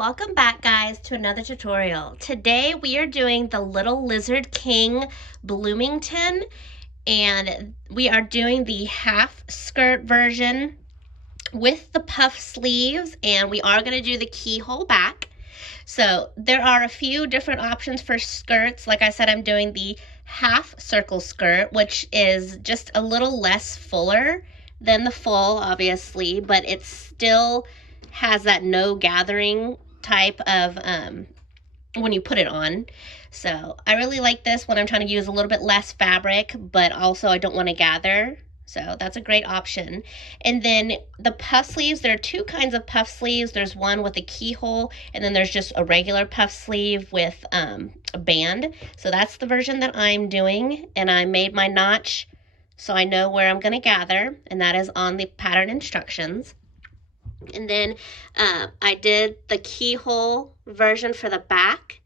Welcome back, guys, to another tutorial. Today we are doing the Little Lizard King Bloomington, and we are doing the half skirt version with the puff sleeves, and we are going to do the keyhole back. So there are a few different options for skirts. Like I said, I'm doing the half circle skirt, which is just a little less fuller than the full, obviously, but it still has that no gathering type of when you put it on. So I really like this when I'm trying to use a little bit less fabric, but also I don't want to gather. So that's a great option. And then the puff sleeves, there are two kinds of puff sleeves. There's one with a keyhole, and then there's just a regular puff sleeve with a band. So that's the version that I'm doing, and I made my notch so I know where I'm going to gather, and that is on the pattern instructions. And then I did the keyhole version for the back.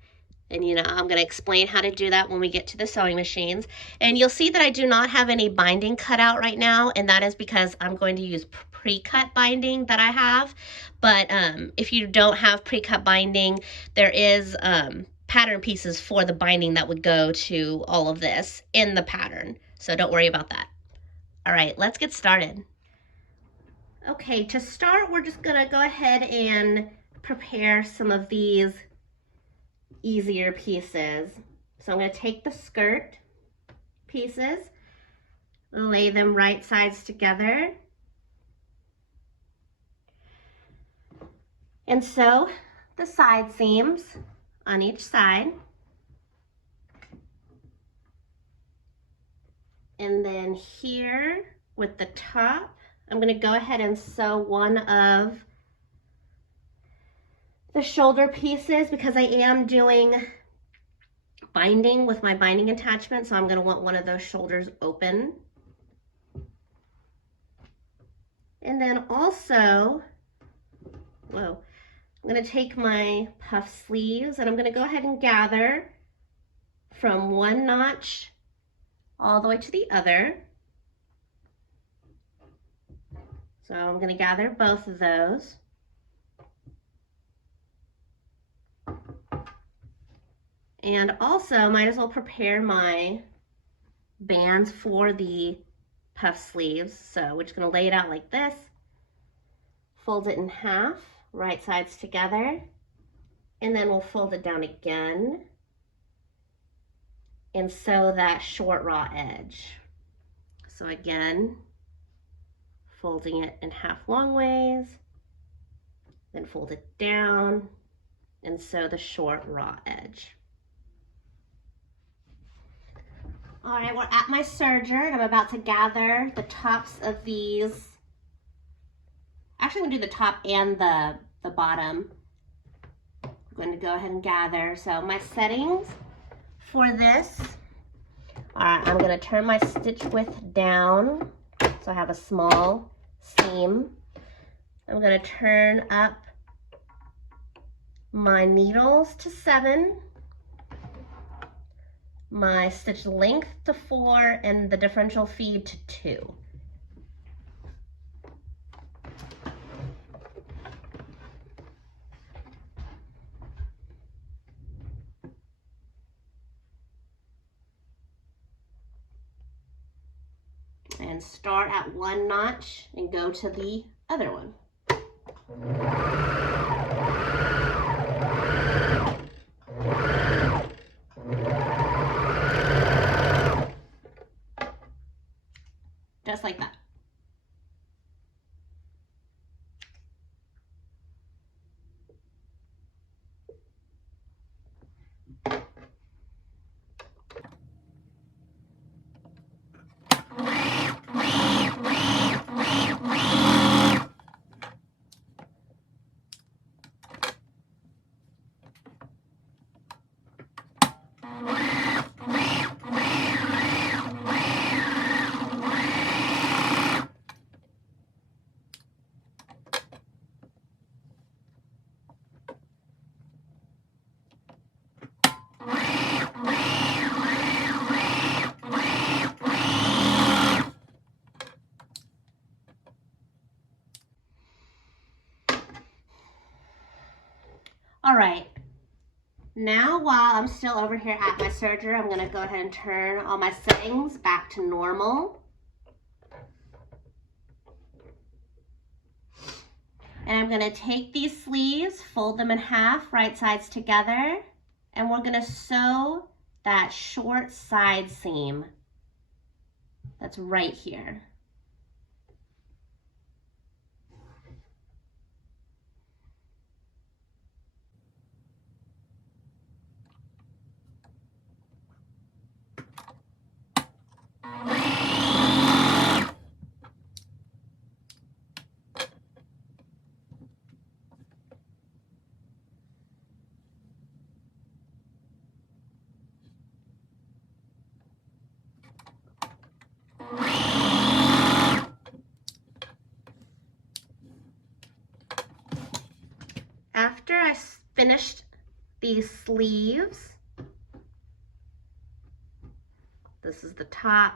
And, I'm going to explain how to do that when we get to the sewing machines. And you'll see that I do not have any binding cut out right now. And that is because I'm going to use pre-cut binding that I have. But if you don't have pre-cut binding, there is pattern pieces for the binding that would go to all of this in the pattern. So don't worry about that. All right, let's get started. Okay, to start, we're just gonna go ahead and prepare some of these easier pieces. So I'm gonna take the skirt pieces, lay them right sides together, and sew the side seams on each side. And then here with the top, I'm going to go ahead and sew one of the shoulder pieces because I am doing binding with my binding attachment, so I'm going to want one of those shoulders open. And then also, I'm going to take my puff sleeves and I'm going to go ahead and gather from one notch all the way to the other. So I'm going to gather both of those. And also might as well prepare my bands for the puff sleeves. So we're just going to lay it out like this, fold it in half, right sides together, and then we'll fold it down again and sew that short raw edge. So again, folding it in half long ways, then fold it down and sew the short raw edge. All right, we're at my serger and I'm about to gather the tops of these. Actually, I'm gonna do the top and the bottom. I'm going to go ahead and gather. So my settings for this, all right, I'm gonna turn my stitch width down so I have a small seam. I'm going to turn up my needles to 7, my stitch length to 4, and the differential feed to 2. And start at one notch and go to the other one. Just like that. All right. Now, while I'm still over here at my serger, I'm gonna go ahead and turn all my settings back to normal. And I'm gonna take these sleeves, fold them in half, right sides together, and we're gonna sew that short side seam that's right here. After I finished these sleeves, this is the top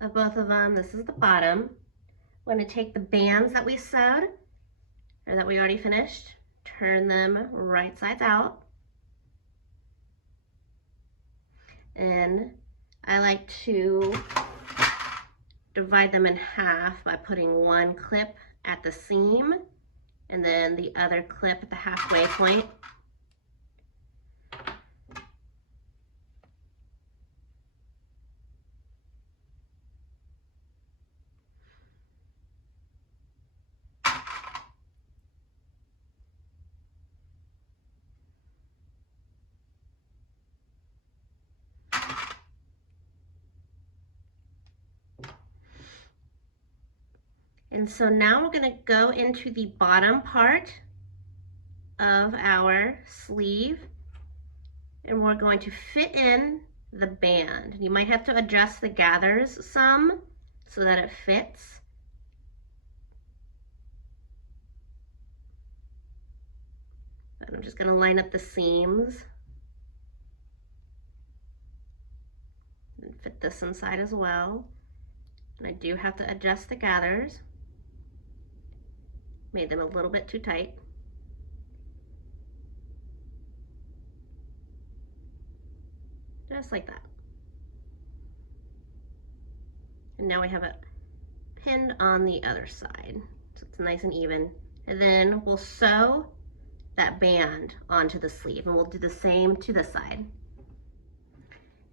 of both of them, this is the bottom. I'm going to take the bands that we sewed, or that we already finished, turn them right sides out. And I like to divide them in half by putting one clip at the seam and then the other clip at the halfway point. And so now we're going to go into the bottom part of our sleeve and we're going to fit in the band. You might have to adjust the gathers some so that it fits. And I'm just going to line up the seams and fit this inside as well. And I do have to adjust the gathers. Made them a little bit too tight. Just like that. And now we have it pinned on the other side. So it's nice and even. And then we'll sew that band onto the sleeve and we'll do the same to the side.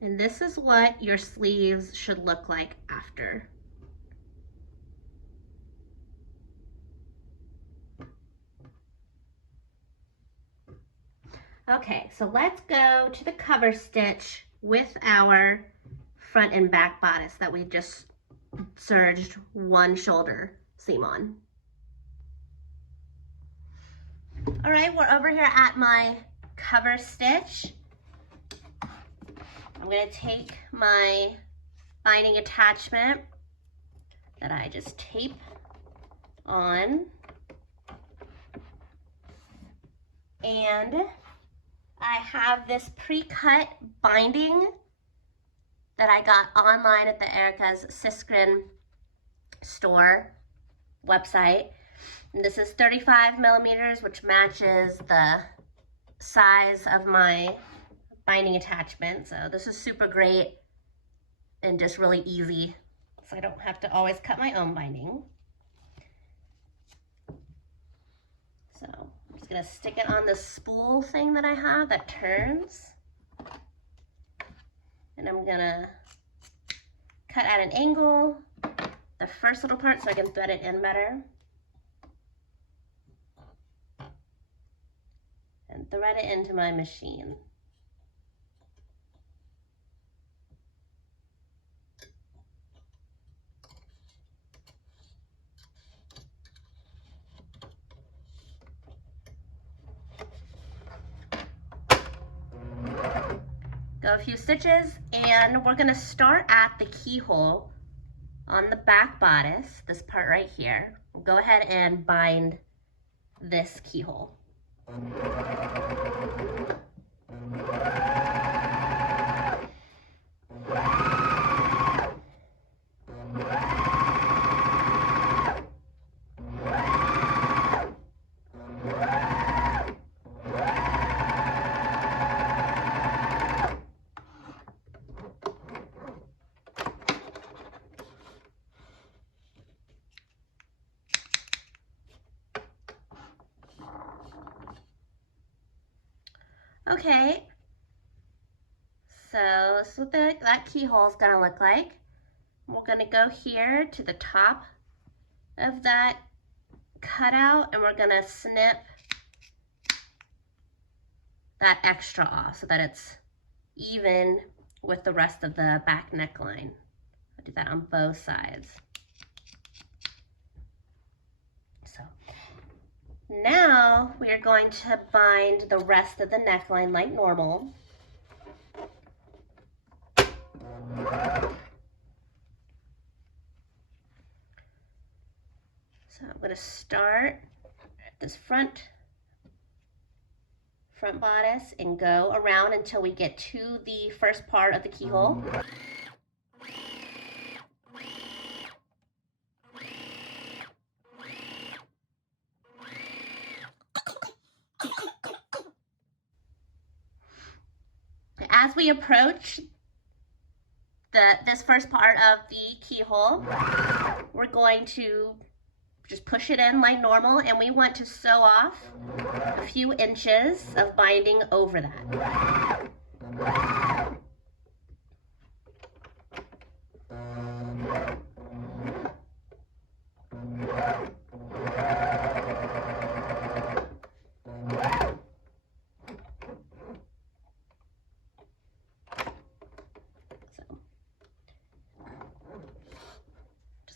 And this is what your sleeves should look like after. Okay, so let's go to the cover stitch with our front and back bodice that we just serged one shoulder seam on. All right, we're over here at my cover stitch. I'm gonna take my binding attachment that I just tape on, and I have this pre-cut binding that I got online at the Erica's Siskrin store website. And this is 35 millimeters, which matches the size of my binding attachment. So this is super great and just really easy, so I don't have to always cut my own binding. So I'm just gonna stick it on this spool thing that I have that turns. And I'm gonna cut at an angle the first little part so I can thread it in better. And thread it into my machine. Go a few stitches, and we're gonna start at the keyhole on the back bodice, this part right here. Go ahead and bind this keyhole. Okay, so this is what that keyhole is going to look like. We're going to go here to the top of that cutout, and we're going to snip that extra off so that it's even with the rest of the back neckline. I'll do that on both sides. So now we are going to bind the rest of the neckline like normal. So I'm going to start at this front bodice and go around until we get to the first part of the keyhole. As we approach this first part of the keyhole, we're going to just push it in like normal, and we want to sew off a few inches of binding over that.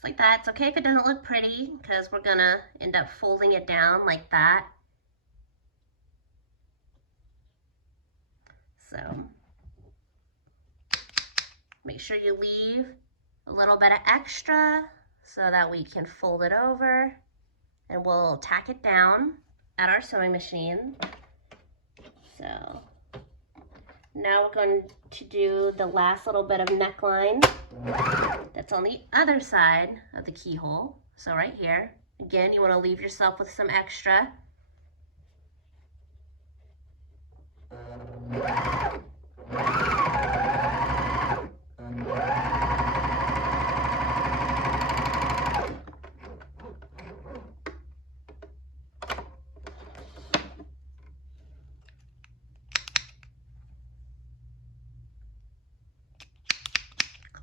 Like that. It's okay if it doesn't look pretty because we're gonna end up folding it down like that. So make sure you leave a little bit of extra so that we can fold it over, and we'll tack it down at our sewing machine. So now we're going to do the last little bit of neckline that's on the other side of the keyhole. So right here, again, you want to leave yourself with some extra.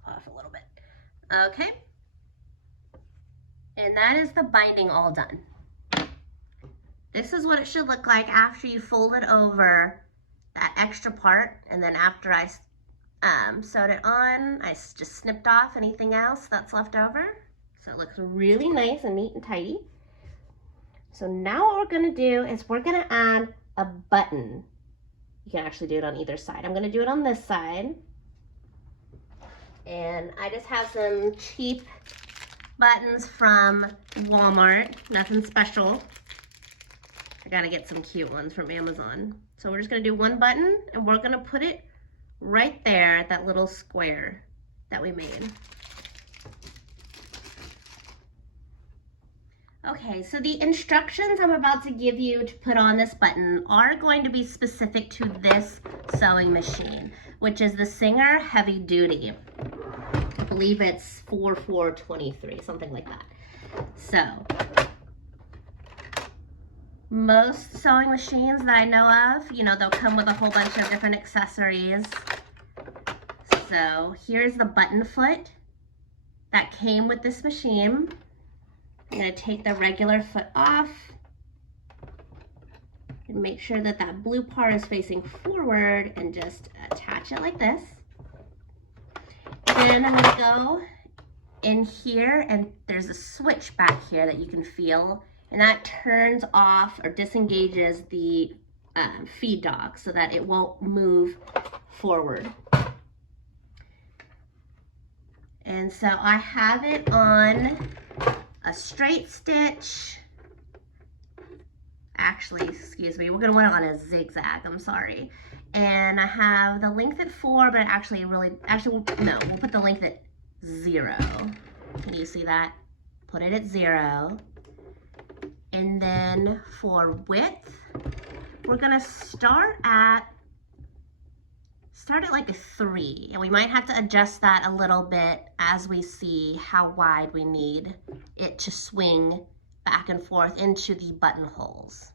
Off a little bit. Okay, and that is the binding all done. This is what it should look like after you fold it over that extra part, and then after I sewed it on, I just snipped off anything else that's left over. So it looks really nice and neat and tidy. So now what we're gonna do is we're gonna add a button. You can actually do it on either side. I'm gonna do it on this side. And I just have some cheap buttons from Walmart, nothing special. I gotta get some cute ones from Amazon. So we're just gonna do one button, and we're gonna put it right there at that little square that we made. Okay, so the instructions I'm about to give you to put on this button are going to be specific to this sewing machine, which is the Singer Heavy Duty. I believe it's 4423, something like that. So, most sewing machines that I know of, you know, they'll come with a whole bunch of different accessories. So, here's the button foot that came with this machine. I'm going to take the regular foot off and make sure that that blue part is facing forward and just attach it like this. Then I'm going to go in here, and there's a switch back here that you can feel, and that turns off or disengages the feed dog so that it won't move forward. And so I have it on a straight stitch. Actually, excuse me, we're gonna want it on a zigzag, I'm sorry. And I have the length at 4, but actually, we'll put the length at 0. Can you see that? Put it at 0. And then for width, we're gonna start at like a 3, and we might have to adjust that a little bit as we see how wide we need it to swing back and forth into the buttonholes.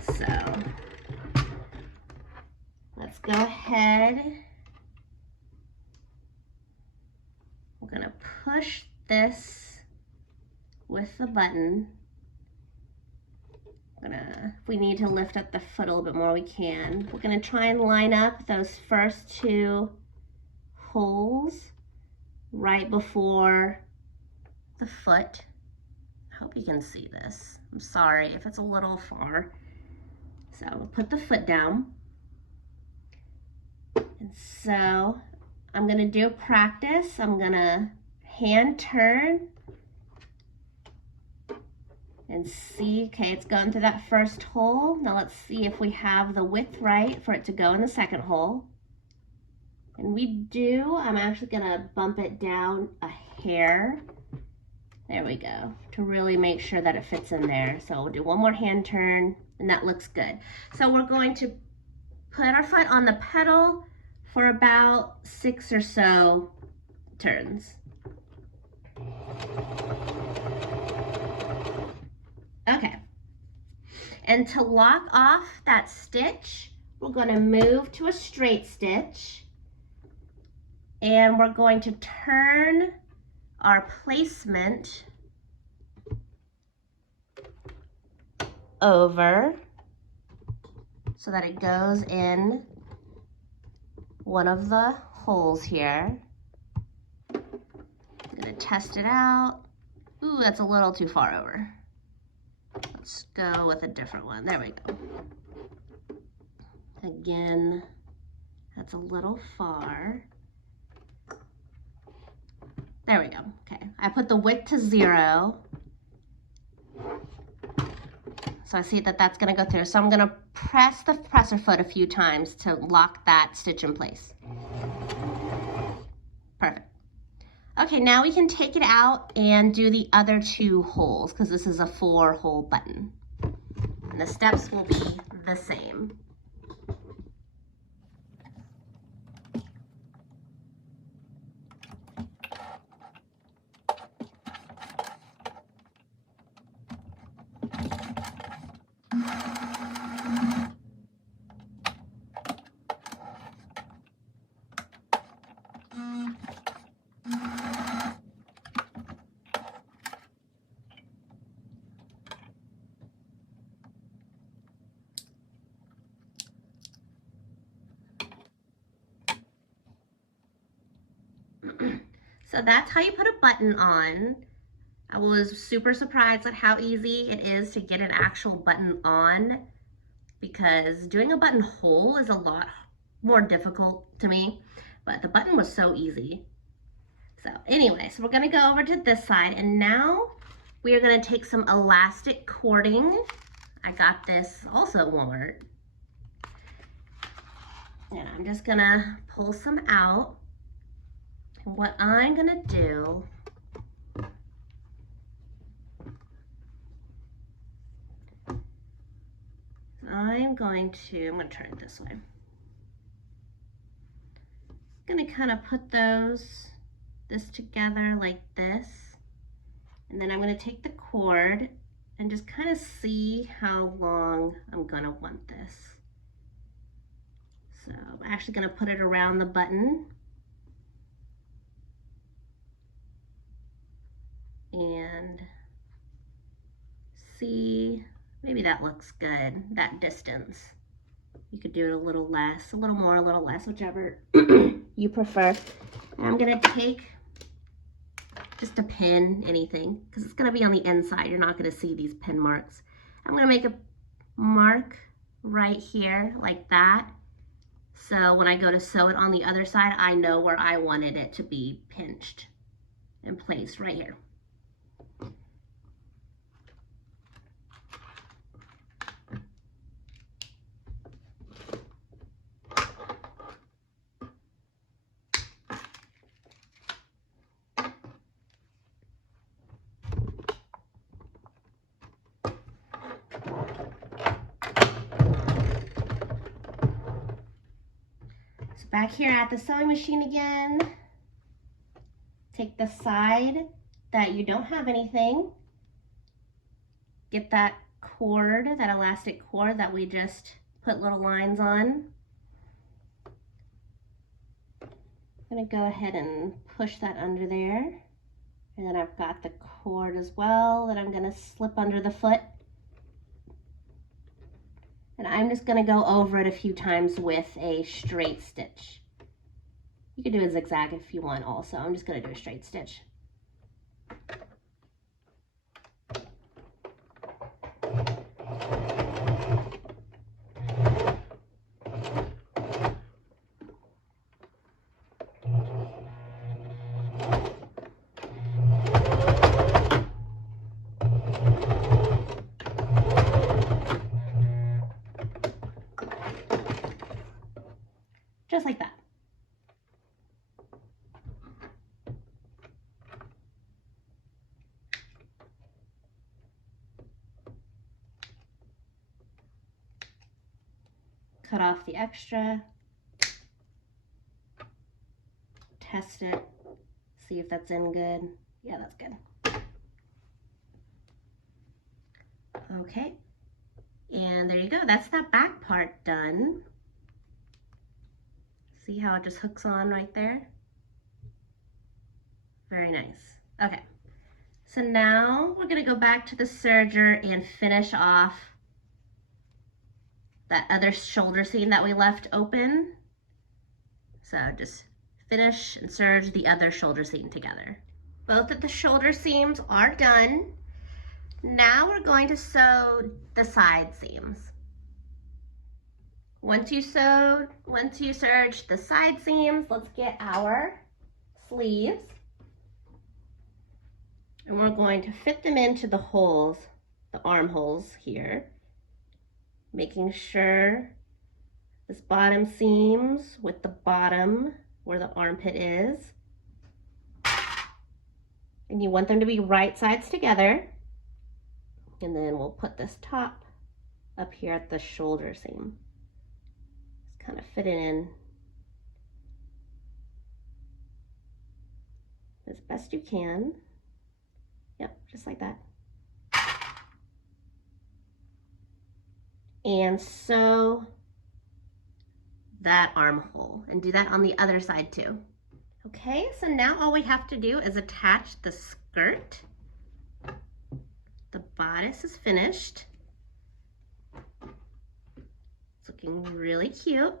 So let's go ahead. We're gonna push this with the button. If we need to lift up the foot a little bit more, we can. We're gonna try and line up those first two holes right before the foot. I hope you can see this. I'm sorry if it's a little far. So we'll put the foot down. And so I'm gonna do practice. I'm gonna hand turn and see, okay, it's going through that first hole. Now let's see if we have the width right for it to go in the second hole. And we do. I'm actually gonna bump it down a hair. There we go, to really make sure that it fits in there. So we'll do one more hand turn, and that looks good. So we're going to put our foot on the pedal for about 6 or so turns. Okay, and to lock off that stitch, we're going to move to a straight stitch, and we're going to turn our placement over so that it goes in one of the holes here. I'm gonna test it out. Ooh, that's a little too far over. Let's go with a different one. There we go. Again, that's a little far. There we go. Okay, I put the width to 0. So I see that that's gonna go through. So I'm gonna press the presser foot a few times to lock that stitch in place. Perfect. Okay, now we can take it out and do the other 2 holes because this is a 4-hole button. And the steps will be the same. So that's how you put a button on. I was super surprised at how easy it is to get an actual button on, because doing a buttonhole is a lot more difficult to me, but the button was so easy. So anyway, so we're gonna go over to this side, and now we are gonna take some elastic cording. I got this also at Walmart. And I'm just gonna pull some out. And what I'm gonna do, I'm gonna turn it this way. I'm gonna kind of put this together like this. And then I'm gonna take the cord and just kind of see how long I'm gonna want this. So I'm actually gonna put it around the button. And see, maybe that looks good, that distance. You could do it a little less, a little more, a little less, whichever you prefer. And I'm gonna take just a pin, anything, because it's gonna be on the inside. You're not gonna see these pin marks. I'm gonna make a mark right here, like that. So when I go to sew it on the other side, I know where I wanted it to be pinched and placed right here. Back here at the sewing machine again, take the side that you don't have anything, get that cord, that elastic cord that we just put little lines on, I'm gonna go ahead and push that under there. And then I've got the cord as well that I'm gonna slip under the foot. And I'm just gonna go over it a few times with a straight stitch. You can do a zigzag if you want also. I'm just gonna do a straight stitch. Just like that. Cut off the extra. Test it. See if that's in good. Yeah, that's good. Okay. And there you go. That's that back part done. See how it just hooks on right there? Very nice. Okay. So now we're going to go back to the serger and finish off that other shoulder seam that we left open. So just finish and serge the other shoulder seam together. Both of the shoulder seams are done. Now we're going to sew the side seams. Once you serge the side seams, let's get our sleeves. And we're going to fit them into the holes, the armholes here, making sure this bottom seams with the bottom where the armpit is. And you want them to be right sides together. And then we'll put this top up here at the shoulder seam. Just kind of fit it in as best you can. Yep, just like that. And sew that armhole, and do that on the other side too. Okay, so now all we have to do is attach the skirt. The bodice is finished. It's looking really cute.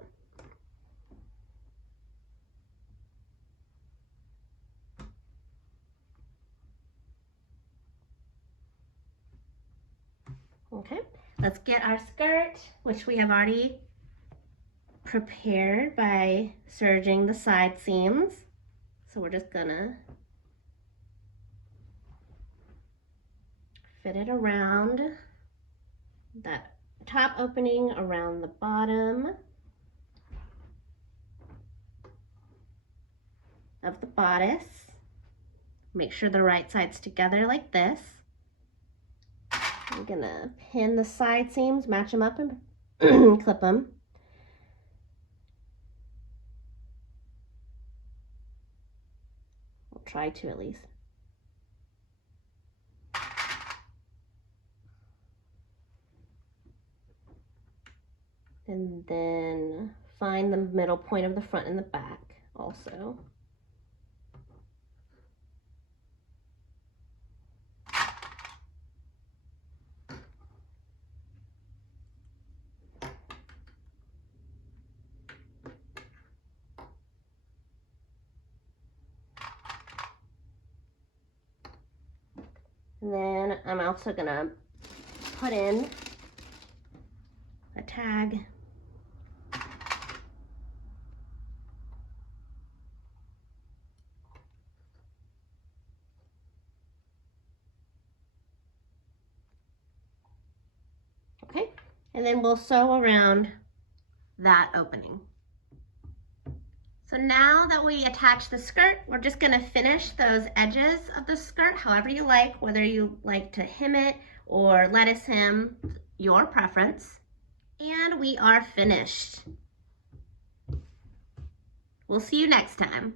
Okay, let's get our skirt, which we have already prepared by serging the side seams. So we're just gonna fit it around that top opening, around the bottom of the bodice. Make sure the right side's together like this. I'm gonna pin the side seams, match them up, and clip them. I'll try to at least. And then find the middle point of the front and the back also. And then I'm also gonna put in a tag. Okay, and then we'll sew around that opening. So now that we attach the skirt, we're just gonna finish those edges of the skirt however you like, whether you like to hem it or lettuce hem, your preference. And we are finished. We'll see you next time.